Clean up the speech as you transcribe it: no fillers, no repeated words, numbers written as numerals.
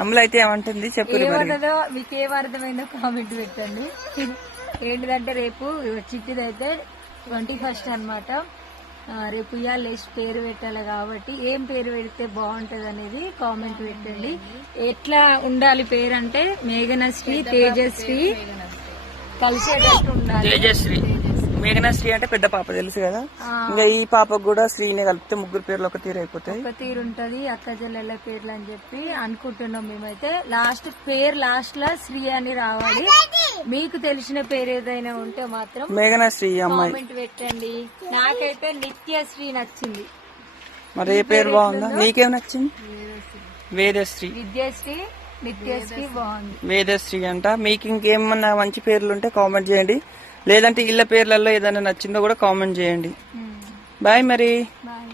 అమలు అయితే ఏమంటుంది చెప్పు. ఏమన్నదో మీకు ఏం అర్థమైందో కామెంట్ పెట్టండి. ఏంటిదంటే రేపు చిట్టిదైతే 21st అన్నమాట. రేపు ఇవాళ లేచి పేరు పెట్టాలి కాబట్టి ఏం పేరు పెడితే బాగుంటది అనేది కామెంట్ పెట్టండి. ఎట్లా ఉండాలి పేరు అంటే మేఘనశ్రీ, తేజశ్రీ కలిసేటట్టు ఉండాలి. తేజశ్రీ, మేఘనశ్రీ అంటే పెద్ద పాప తెలుసు కదా, ఇంకా ఈ పాపకు కూడా శ్రీని కలిపితే ముగ్గురు పేర్లు ఒక తీరు అయిపోతాయి. ఒక తీరు ఉంటది అక్క చెల్లెళ్ళ పేర్లు అని చెప్పి అనుకుంటున్నాం మేమైతే. లాస్ట్ లా శ్రీ అని రావాలి. మీకు తెలిసిన పేరు ఏదైనా ఉంటే మాత్రం మేఘనశ్రీ అమ్మాయి కామెంట్ పెట్టండి. నాకైతే నిత్యశ్రీ నచ్చింది. మరి ఏ పేరు బాగుందా? నీకేం నచ్చింది? వేదశ్రీ, విద్యశ్రీ, నిత్యశ్రీ బాగుంది. వేదశ్రీ అంట. మీకు ఇంకేమన్నా మంచి పేర్లు ఉంటే కామెంట్ చేయండి, లేదంటే ఇళ్ళ పేర్లలో ఏదైనా నచ్చిందో కూడా కామెంట్ చేయండి. బాయ్ మరి. బాయ్.